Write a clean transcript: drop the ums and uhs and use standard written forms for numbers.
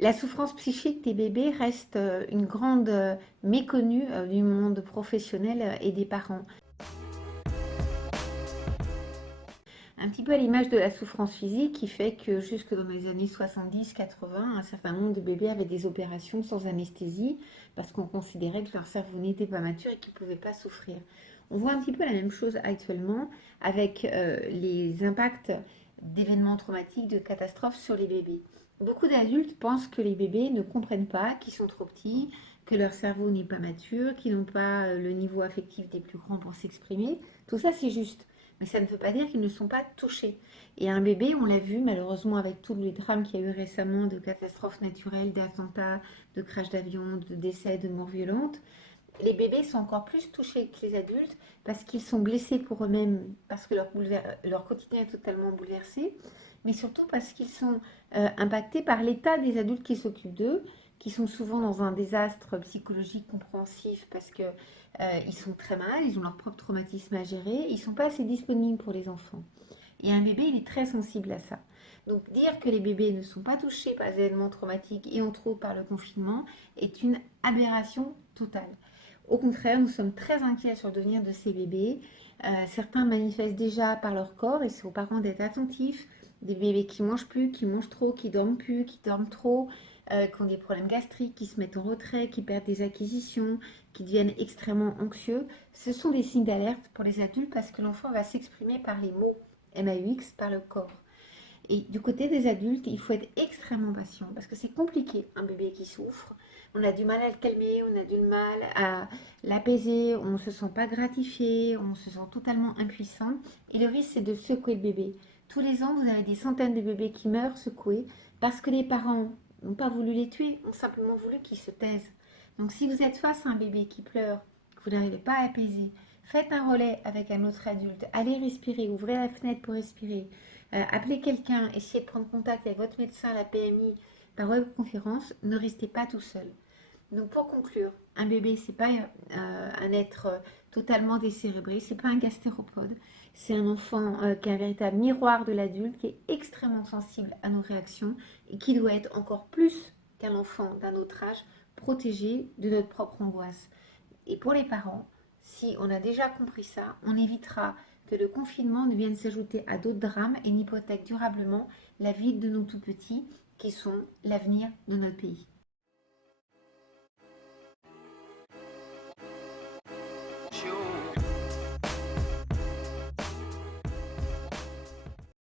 La souffrance psychique des bébés reste une grande méconnue du monde professionnel et des parents. Un petit peu à l'image de la souffrance physique qui fait que jusque dans les années 70-80, un certain nombre de bébés avaient des opérations sans anesthésie parce qu'on considérait que leur cerveau n'était pas mature et qu'ils ne pouvaient pas souffrir. On voit un petit peu la même chose actuellement avec les impacts d'événements traumatiques, de catastrophes sur les bébés. Beaucoup d'adultes pensent que les bébés ne comprennent pas, qu'ils sont trop petits, que leur cerveau n'est pas mature, qu'ils n'ont pas le niveau affectif des plus grands pour s'exprimer. Tout ça, c'est juste. Mais ça ne veut pas dire qu'ils ne sont pas touchés. Et un bébé, on l'a vu malheureusement avec tous les drames qu'il y a eu récemment de catastrophes naturelles, d'attentats, de crashs d'avions, de décès, de morts violentes, les bébés sont encore plus touchés que les adultes parce qu'ils sont blessés pour eux-mêmes, parce que leur quotidien est totalement bouleversé, mais surtout parce qu'ils sont impactés par l'état des adultes qui s'occupent d'eux, qui sont souvent dans un désastre psychologique compréhensif parce que ils sont très mal, ils ont leur propre traumatisme à gérer, ils ne sont pas assez disponibles pour les enfants. Et un bébé, il est très sensible à ça. Donc dire que les bébés ne sont pas touchés par les événements traumatiques et entre autres par le confinement est une aberration totale. Au contraire, nous sommes très inquiets sur le devenir de ces bébés. Certains manifestent déjà par leur corps et c'est aux parents d'être attentifs. Des bébés qui mangent plus, qui mangent trop, qui dorment plus, qui dorment trop, qui ont des problèmes gastriques, qui se mettent en retrait, qui perdent des acquisitions, qui deviennent extrêmement anxieux. Ce sont des signes d'alerte pour les adultes parce que l'enfant va s'exprimer par les mots, MAUX, par le corps. Et du côté des adultes, il faut être extrêmement patient parce que c'est compliqué, un bébé qui souffre. On a du mal à le calmer, on a du mal à l'apaiser, on ne se sent pas gratifié, on se sent totalement impuissant. Et le risque, c'est de secouer le bébé. Tous les ans, vous avez des centaines de bébés qui meurent secoués parce que les parents n'ont pas voulu les tuer, ont simplement voulu qu'ils se taisent. Donc si vous êtes face à un bébé qui pleure, que vous n'arrivez pas à apaiser, faites un relais avec un autre adulte, allez respirer, ouvrez la fenêtre pour respirer, appelez quelqu'un, essayez de prendre contact avec votre médecin, la PMI, par webconférence, ne restez pas tout seul. Donc pour conclure, un bébé, c'est pas un être totalement décérébré, c'est pas un gastéropode, c'est un enfant qui est un véritable miroir de l'adulte, qui est extrêmement sensible à nos réactions et qui doit être encore plus qu'un enfant d'un autre âge protégé de notre propre angoisse. Et pour les parents, si on a déjà compris ça, on évitera que le confinement ne vienne s'ajouter à d'autres drames et n'hypothèque durablement la vie de nos tout petits qui sont l'avenir de notre pays.